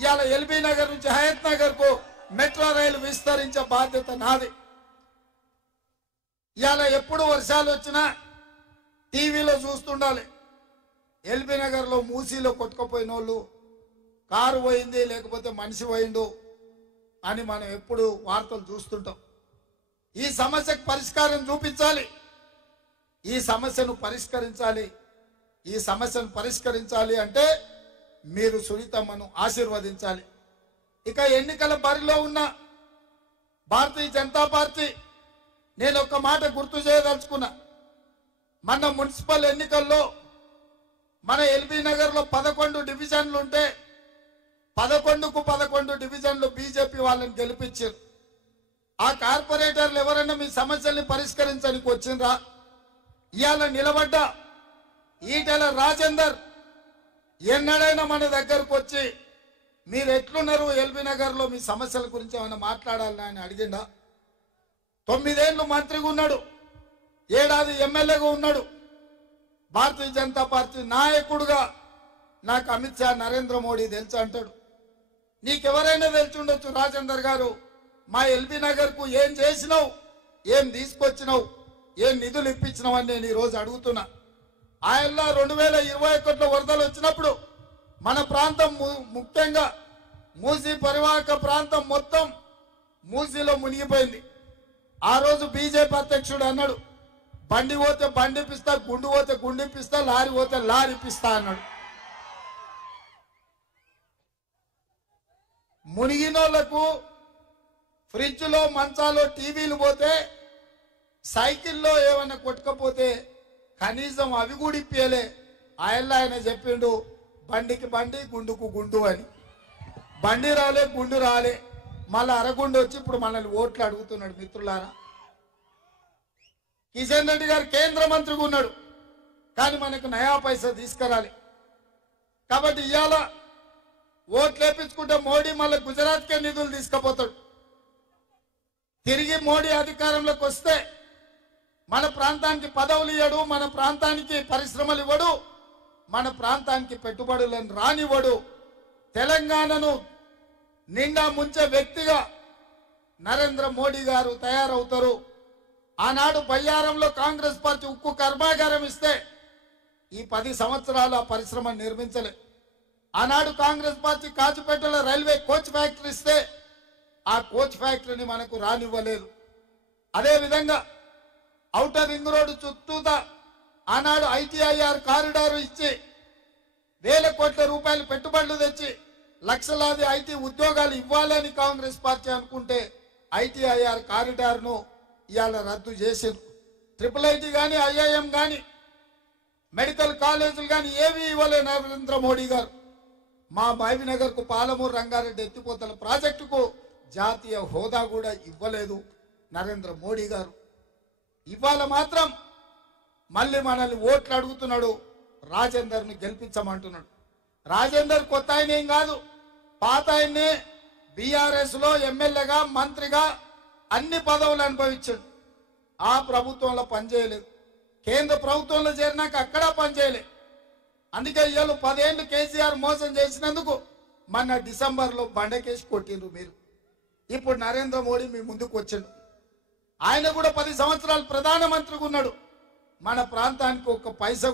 ఇవాళ ఎల్బీ నగర్ నుంచి హయత్ నగర్ కు మెట్రో రైలు విస్తరించే బాధ్యత నాది. ఇవాళ ఎప్పుడు వర్షాలు వచ్చినా టీవీలో చూస్తుండాలి. ఎల్బీ నగర్లో మూసీలో కొట్టుకుపోయిన వాళ్ళు, కారు పోయింది లేకపోతే మనిషి పోయిండు అని మనం ఎప్పుడు వార్తలు చూస్తుంటాం. ఈ సమస్యకు పరిష్కారం చూపించాలి, ఈ సమస్యను పరిష్కరించాలి. ఈ సమస్యను పరిష్కరించాలి అంటే మీరు సునీతమ్మను ఆశీర్వదించాలి. ఇక ఎన్నికల బరిలో ఉన్న భారతీయ జనతా పార్టీ నేను ఒక మాట గుర్తు చేయదలుచుకున్నా. మన మున్సిపల్ ఎన్నికల్లో మన ఎల్బీ నగర్లో 11 డివిజన్లు ఉంటే 11కు 11 డివిజన్లు బీజేపీ వాళ్ళని గెలిపించారు. ఆ కార్పొరేటర్లు ఎవరైనా మీ సమస్యల్ని పరిష్కరించడానికి వచ్చిండ్రా? ఇవాళ నిలబడ్డ ఈటెల రాజేందర్ ఎన్నడైనా మన దగ్గరకు వచ్చి మీరు ఎట్లున్నారు ఎల్బీ నగర్లో మీ సమస్యల గురించి ఏమైనా మాట్లాడాలని ఆయన అడిగిండా? 9 ఏళ్ళు మంత్రిగా ఉన్నాడు, 7 ఏళ్ళు ఎమ్మెల్యేగా ఉన్నాడు. భారతీయ జనతా పార్టీ నాయకుడుగా నాకు అమిత్ షా నరేంద్ర మోడీ తెలుసు అంటాడు. నీకెవరైనా తెలిసి ఉండొచ్చు రాజేందర్ గారు, మా ఎల్బీ నగర్కు ఏం చేసినావు, ఏం తీసుకొచ్చినావు, ఏం నిధులు ఇప్పించినావు అని నేను ఈరోజు అడుగుతున్నా. ఆయనలో 2021లో వరదలు వచ్చినప్పుడు మన ప్రాంతం ముఖ్యంగా మూసీ పరివాహక ప్రాంతం మొత్తం మూసీలో మునిగిపోయింది. ఆ రోజు బీజేపీ అధ్యక్షుడు అన్నాడు, బండి పోతే బండి ఇప్పిస్తా, గుండు పోతే గుండు ఇప్పిస్తా, లారీ పోతే లారీ ఇప్పిస్తా అన్నాడు. మునిగినోళ్లకు ఫ్రిడ్జ్లో మంచాలో టీవీలు పోతే, సైకిల్లో ఏమైనా కొట్టుకపోతే కనీసం అవి కూడా ఇప్పియలే. ఆయన చెప్పిండు బండికి బండి గుండుకు గుండు అని. బండి రాలే, గుండు రాలే, మళ్ళీ అరగుండు వచ్చి ఇప్పుడు మనల్ని ఓట్లు అడుగుతున్నాడు. మిత్రులారా, కిషన్ రెడ్డి గారు కేంద్ర మంత్రిగా ఉన్నాడు, కానీ మనకు నయా పైసా తీసుకురాలి. కాబట్టి ఇవాళ ఓట్లు వేపించుకుంటే మోడీ మళ్ళీ గుజరాత్కే నిధులు తీసుకుపోతాడు. తిరిగి మోడీ అధికారంలోకి వస్తే మన ప్రాంతానికి పదవులు ఇవ్వడు, మన ప్రాంతానికి పరిశ్రమలు ఇవ్వడు, మన ప్రాంతానికి పెట్టుబడులను రానివ్వడు. తెలంగాణను నిండా ముంచే వ్యక్తిగా నరేంద్ర మోడీ గారు తయారవుతారు. ఆనాడు బయ్యారంలో కాంగ్రెస్ పార్టీ ఉక్కు కర్మాగారం ఇస్తే ఈ 10 సంవత్సరాలు ఆ పరిశ్రమ నిర్మించలే. ఆనాడు కాంగ్రెస్ పార్టీ కాచిపేటలో రైల్వే కోచ్ ఫ్యాక్టరీ ఇస్తే ఆ కోచ్ ఫ్యాక్టరీని మనకు రానివ్వలేదు. అదేవిధంగా ఔటర్ రింగ్ రోడ్డు చుట్టూతా ఆనాడు ఐటీఐఆర్ కారిడార్ ఇచ్చి 1000 కోట్ల రూపాయలు పెట్టుబడులు తెచ్చి లక్షలాది ఐటీ ఉద్యోగాలు ఇవ్వాలని కాంగ్రెస్ పార్టీ అనుకుంటే ఐటీఐఆర్ కారిడార్ను ఇవాళ రద్దు చేశారు. IIIT కానీ IIM కానీ మెడికల్ కాలేజీలు కానీ ఏవి ఇవ్వలే నరేంద్ర మోడీ గారు. మా మహబూబ్నగర్కు పాలమూరు రంగారెడ్డి ఎత్తిపోతల ప్రాజెక్టుకు జాతీయ హోదా కూడా ఇవ్వలేదు నరేంద్ర మోడీ గారు. ఇవాళ మాత్రం మళ్ళీ మనల్ని ఓట్లు అడుగుతున్నాడు, రాజేందర్ని గెలిపించమంటున్నాడు. రాజేందర్ కొత్త ఆయన ఏం కాదు, పాత ఆయన్నే. బీఆర్ఎస్లో ఎమ్మెల్యేగా మంత్రిగా అన్ని పదవులు అనుభవించాడు. ఆ ప్రభుత్వంలో పనిచేయలేదు, కేంద్ర ప్రభుత్వంలో చేరినాక అక్కడ పనిచేయలేదు. అందుకే ఇవాళ 10 ఏళ్ళు కేసీఆర్ మోసం చేసినందుకు మొన్న డిసెంబర్లో బండకేసి కొట్టిండ్రు మీరు. ఇప్పుడు నరేంద్ర మోడీ మీ ముందుకు వచ్చాడు. ఆయన కూడా 10 సంవత్సరాలు ప్రధానమంత్రిగా ఉన్నాడు. మన ప్రాంతానికి ఒక్క పైసా